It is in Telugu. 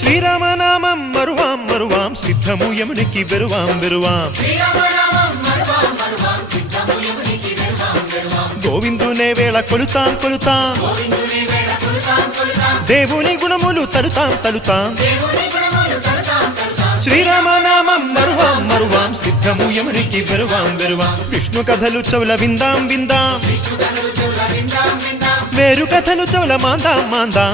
శ్రీరామనామం మరువాం మరువాం సిద్ధము యమునికి వెరువాం వెరువాం గోవిందునే వేళ కొలుతాం కొలుతాం దేవుని గుణములు తలుతాం తలుతాం శ్రీరామనామం మరువాం మరువాం సిద్ధము యమునికి వెరువాం వెరువాం విష్ణు కథలు చెవుల విందాం విందాం వేరు కథలు చెవుల మాందాం మాందాం